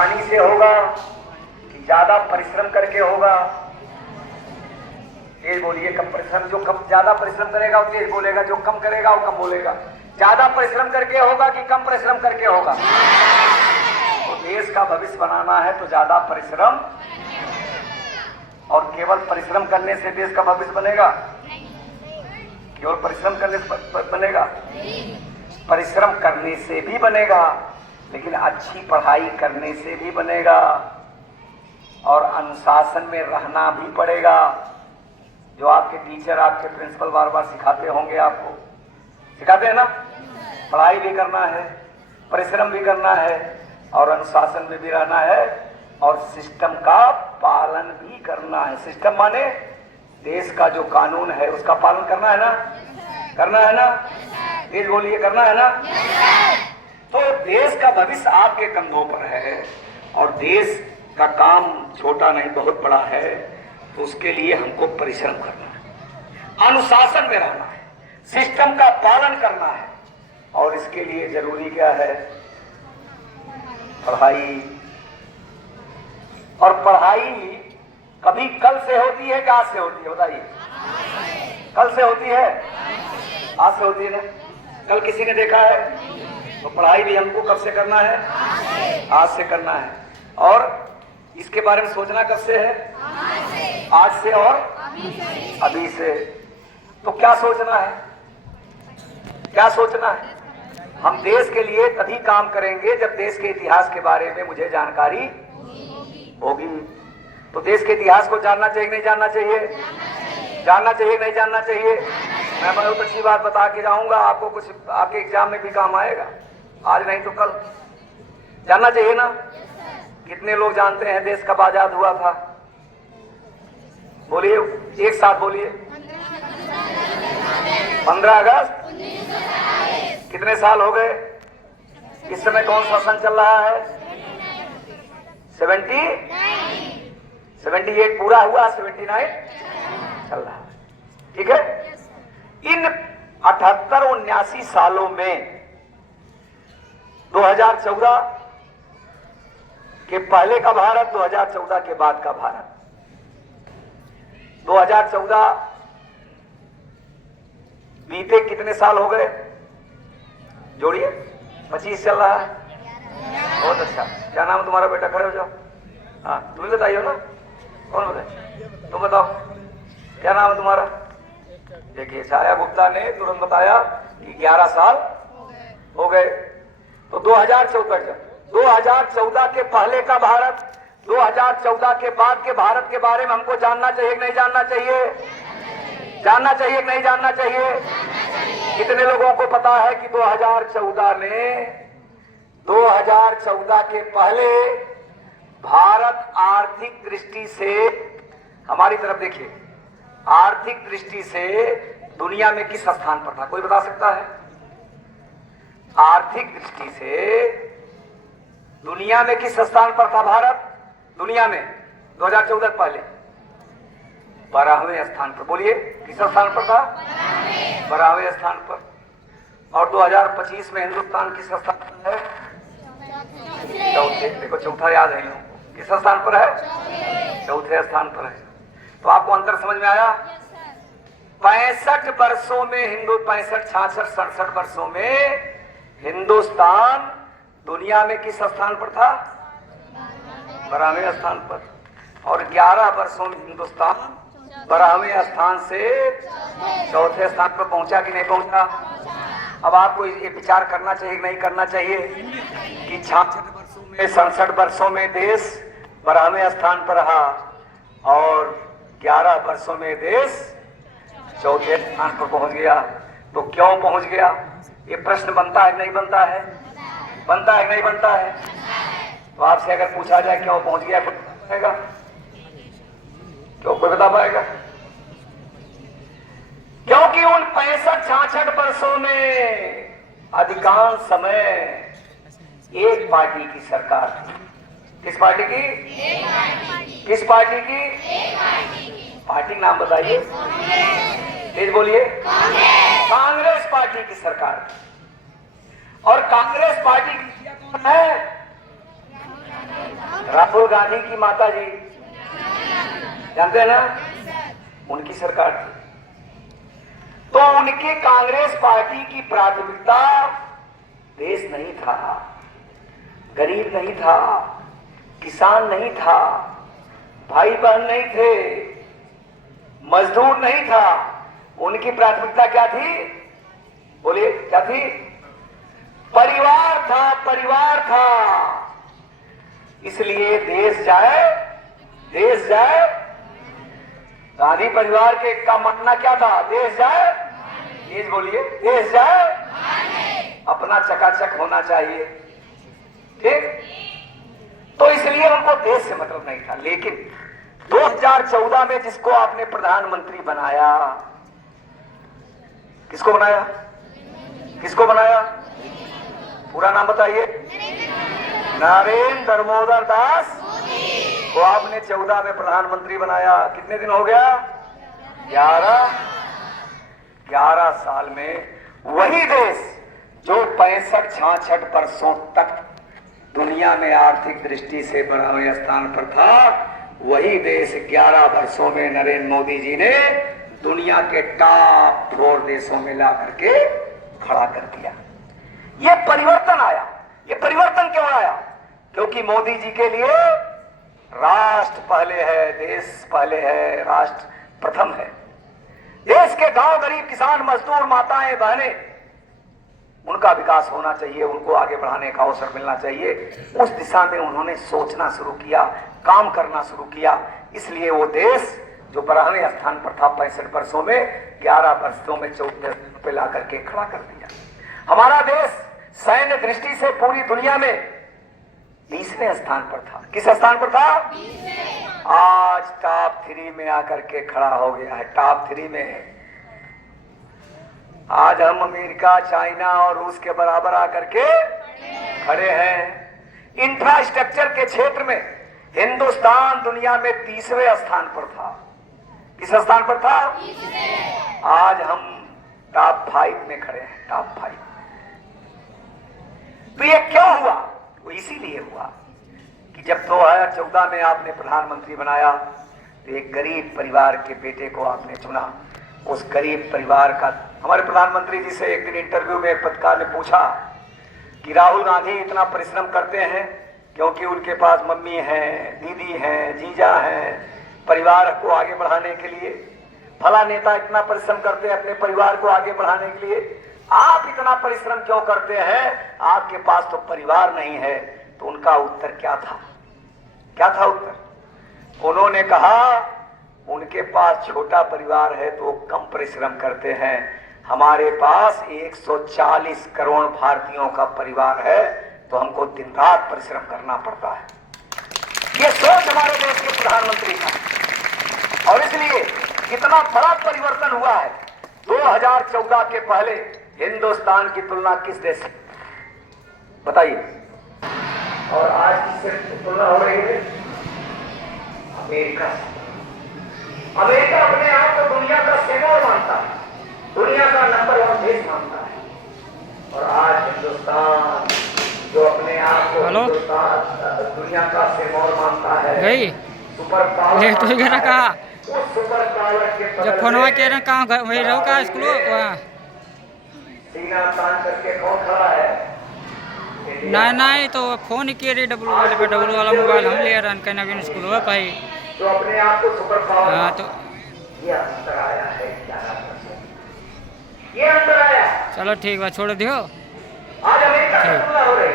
आसानी से होगा कि ज्यादा परिश्रम करके होगा? तेज बोलिए। कम परिश्रम, जो कम ज्यादा परिश्रम करेगा वो तेज बोलेगा, जो कम करेगा वो कम बोलेगा। ज्यादा परिश्रम करके होगा कि कम परिश्रम करके होगा? तो देश का भविष्य बनाना है तो ज्यादा परिश्रम, और केवल परिश्रम करने से देश का भविष्य बनेगा? केवल परिश्रम करने से बनेगा? परिश्रम करने से भी बनेगा, लेकिन अच्छी पढ़ाई करने से भी बनेगा, और अनुशासन में रहना भी पड़ेगा। जो आपके टीचर, आपके प्रिंसिपल बार बार सिखाते होंगे, आपको सिखाते हैं ना, पढ़ाई भी करना है, परिश्रम भी करना है, और अनुशासन में भी रहना है, और सिस्टम का पालन भी करना है। सिस्टम माने देश का जो कानून है उसका पालन करना है ना? करना है ना? तेज बोलिए, करना है ना? तो देश का भविष्य आपके कंधों पर है, और देश का काम छोटा नहीं बहुत बड़ा है। तो उसके लिए हमको परिश्रम करना है, अनुशासन में रहना है, सिस्टम का पालन करना है, और इसके लिए जरूरी क्या है? पढ़ाई। और पढ़ाई कभी कल से होती है कि आज से होती है? बताइए। कल से होती है, आज से होती है ना? कल किसी ने देखा है? तो पढ़ाई भी हमको कब से करना है? आज से करना है। और इसके बारे में सोचना कब से है? आज से और अभी से। तो क्या सोचना है? क्या सोचना है? हम देश के लिए तभी काम करेंगे जब देश के इतिहास के बारे में मुझे जानकारी होगी। तो देश के इतिहास को जानना चाहिए नहीं जानना चाहिए? जानना चाहिए नहीं जानना चाहिए? मैं बहुत अच्छी बात बता के जाऊंगा, आपको कुछ आपके एग्जाम में भी काम आएगा, आज नहीं तो कल। जानना चाहिए ना? कितने लोग जानते हैं देश कब आजाद हुआ था? बोलिए, एक साथ बोलिए। 15 अगस्त। कितने साल हो गए? इस समय कौन सा सन चल रहा है? 78 पूरा हुआ, 79 चल रहा है। ठीक है। इन 78-79 सालों में 2014 के पहले का भारत, 2014 के बाद का भारत। 2014 बीते कितने साल हो गए? जोड़िए। 25 चल रहा है। बहुत अच्छा। क्या नाम तुम्हारा बेटा? खड़े हो जाओ। हाँ, तुम ही बताइए ना, कौन बताए? तुम बताओ, क्या नाम है तुम्हारा? देखिए, छाया गुप्ता ने तुरंत बताया कि 11 साल हो गए। तो 2014 के पहले का भारत, 2014 के बाद के भारत के बारे में हमको जानना चाहिए कि नहीं जानना चाहिए? जानना चाहिए कि नहीं जानना चाहिए? कितने लोगों को पता है कि 2014 के पहले भारत आर्थिक दृष्टि से, हमारी तरफ देखिए, आर्थिक दृष्टि से दुनिया में किस स्थान पर था? कोई बता सकता है? आर्थिक दृष्टि से दुनिया में किस स्थान पर था भारत? दुनिया में 2014 पहले 12वें स्थान पर। बोलिए, किस स्थान पर था? 12वें स्थान पर। और 2025 में हिंदुस्तान किस स्थान पर है? चौथे। देखो, चौथा याद है, किस स्थान पर है? चौथे स्थान पर है। तो आपको अंतर समझ में आया? 65 वर्षों में 65, 66, 67 वर्षों में हिंदुस्तान दुनिया में किस स्थान पर था? 12वें स्थान पर। और 11 वर्षों में हिंदुस्तान 12वें स्थान से चौथे स्थान पर पहुंचा कि नहीं पहुंचा? अब आपको ये विचार करना चाहिए कि नहीं करना चाहिए कि 66 वर्षों में, 67 वर्षों में देश 12वें स्थान पर रहा, और 11 वर्षों में देश चौथे स्थान पर पहुंच गया। तो क्यों पहुंच गया? ये प्रश्न बनता है कि नहीं बनता है? बनता है कि नहीं बनता है? तो आपसे अगर पूछा जाए क्यों पहुंच गया, कोई बता पाएगा? क्यों, कोई बता पाएगा? क्योंकि उन 65-66 वर्षों में अधिकांश समय एक पार्टी की सरकार थी। किस पार्टी की? किस पार्टी की? पार्टी नाम बताइए, तेज बोलिए। कांग्रेस पार्टी की सरकार थी। और कांग्रेस पार्टी की कौन है? राहुल गांधी की माता जी जानते हैं ना, उनकी सरकार थी। तो उनके कांग्रेस पार्टी की प्राथमिकता देश नहीं था, गरीब नहीं था, किसान नहीं था, भाई बहन नहीं थे, मजदूर नहीं था। उनकी प्राथमिकता क्या थी? बोलिए क्या थी? परिवार था, परिवार था। इसलिए देश जाए, देश जाए। गांधी परिवार के का मानना क्या था? देश जाए, देश बोलिए, देश जाए, अपना चकाचक होना चाहिए, ठीक। तो इसलिए उनको देश से मतलब नहीं था। लेकिन 2014 में जिसको आपने प्रधानमंत्री बनाया, किसको बनाया? किसको बनाया? पूरा नाम बताइए। नरेंद्र दामोदर दास को आपने 14 में प्रधानमंत्री बनाया। कितने दिन हो गया? 11 साल में वही देश जो 65-66 वर्षों तक दुनिया में आर्थिक दृष्टि से बढ़ावे स्थान पर था, वही देश 11 वर्षों में नरेंद्र मोदी जी ने दुनिया के टॉप 4 देशों में ला करके खड़ा कर दिया। ये परिवर्तन आया। ये परिवर्तन क्यों आया? क्योंकि मोदी जी के लिए राष्ट्र पहले है, देश पहले है, राष्ट्र प्रथम है। देश के गांव, गरीब, किसान, मजदूर, माताएं, बहनें, उनका विकास होना चाहिए, उनको आगे बढ़ाने का अवसर मिलना चाहिए। उस दिशा में उन्होंने सोचना शुरू किया, काम करना शुरू किया। इसलिए वो देश जो 12वें स्थान पर था 65 वर्षों में, 11 वर्षों में 14 पे ला करके खड़ा कर दिया। हमारा देश सैन्य दृष्टि से पूरी दुनिया में 20वें स्थान पर था। किस स्थान पर था? आज टॉप 3 में आकर के खड़ा हो गया है। टॉप 3 में आज हम अमेरिका, चाइना और रूस के बराबर आकर के खड़े हैं। इंफ्रास्ट्रक्चर के क्षेत्र में हिंदुस्तान दुनिया में 30वें स्थान पर था। किस स्थान पर था? आज हम टॉप 5 में खड़े हैं, टॉप 5। तो ये क्यों हुआ? वो इसीलिए हुआ कि जब 2014 में आपने प्रधानमंत्री बनाया तो एक गरीब परिवार के बेटे को आपने चुना। उस गरीब परिवार का, हमारे प्रधानमंत्री जी से एक दिन इंटरव्यू में एक पत्रकार ने पूछा कि राहुल गांधी इतना परिश्रम करते हैं क्योंकि उनके पास मम्मी हैं, दीदी हैं, जीजा हैं, परिवार को आगे बढ़ाने के लिए। फला नेता इतना परिश्रम करते हैं अपने परिवार को आगे बढ़ाने के लिए, आप इतना परिश्रम क्यों करते हैं? आपके पास तो परिवार नहीं है। तो उनका उत्तर क्या था? क्या था उत्तर? उन्होंने कहा उनके पास छोटा परिवार है तो वो कम परिश्रम करते हैं, हमारे पास 140 करोड़ भारतीयों का परिवार है तो हमको दिन रात परिश्रम करना पड़ता है। ये सोच हमारे देश के प्रधानमंत्री का। और इसलिए कितना बड़ा परिवर्तन हुआ है। 2014 के पहले हिंदुस्तान की तुलना किस देश से बताइए? और आज किससे तुलना हो रही है? अमेरिका से। अमेरिका अपने आप को दुनिया का सेमोर मानता है, दुनिया का नंबर 1 देश मानता है। और आज हिंदुस्तान जो अपने आप को दुनिया का सेमोर मानता है, सुपर पावर लेट वगैरह का उस सुपर पावर के जब फोनवा के रहा कहाँ वही रहो का स्कूल सीना तान करके कौन खड़ा है? नहीं तो फोन किए रे डब्लू वाला मोबाइल हम ले रहे हैं नवीन स्कूल हो भाई। तो अपने आप को सुपर पावर। हाँ तो ये अंतर आया है 11%। ये अंतर आया। चलो ठीक है, छोड़ दियो। आज अमेरिका से तुलना हो रही।